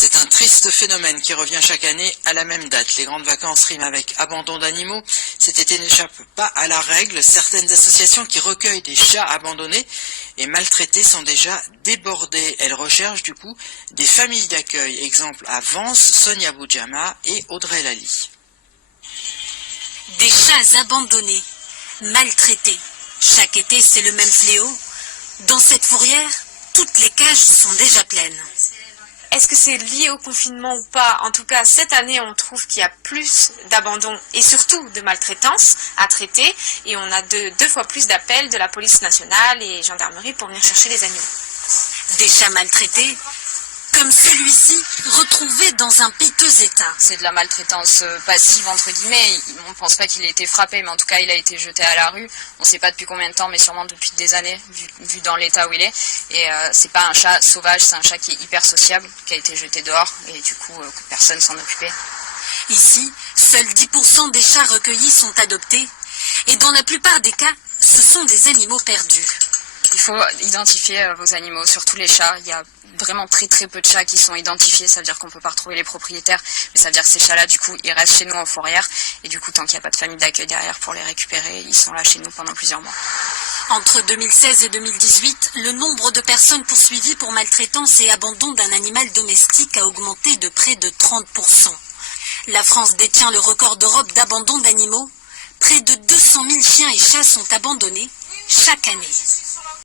C'est un triste phénomène qui revient chaque année à la même date. Les grandes vacances riment avec abandon d'animaux. Cet été n'échappe pas à la règle. Certaines associations qui recueillent des chats abandonnés et maltraités sont déjà débordées. Elles recherchent du coup des familles d'accueil. Exemple à Vence, Sonia Boudjama et Audrey Lally. Des chats abandonnés, maltraités. Chaque été, c'est le même fléau. Dans cette fourrière, toutes les cages sont déjà pleines. Est-ce que c'est lié au confinement ou pas? En tout cas, cette année, on trouve qu'il y a plus d'abandon et surtout de maltraitance à traiter. Et on a deux fois plus d'appels de la police nationale et gendarmerie pour venir chercher les animaux. Des chats maltraités, comme celui-ci, retrouvé dans un piteux état. C'est de la maltraitance passive, entre guillemets. On ne pense pas qu'il ait été frappé, mais en tout cas, il a été jeté à la rue. On ne sait pas depuis combien de temps, mais sûrement depuis des années, vu dans l'état où il est. Et c'est pas un chat sauvage, c'est un chat qui est hyper sociable, qui a été jeté dehors, et du coup, que personne s'en occupait. Ici, seuls 10% des chats recueillis sont adoptés. Et dans la plupart des cas, ce sont des animaux perdus. Il faut identifier vos animaux, surtout les chats. Il y a vraiment très peu de chats qui sont identifiés. Ça veut dire qu'on ne peut pas retrouver les propriétaires. Mais ça veut dire que ces chats-là, du coup, ils restent chez nous en fourrière. Et du coup, tant qu'il n'y a pas de famille d'accueil derrière pour les récupérer, ils sont là chez nous pendant plusieurs mois. Entre 2016 et 2018, le nombre de personnes poursuivies pour maltraitance et abandon d'un animal domestique a augmenté de près de 30%. La France détient le record d'Europe d'abandon d'animaux. Près de 200 000 chiens et chats sont abandonnés chaque année.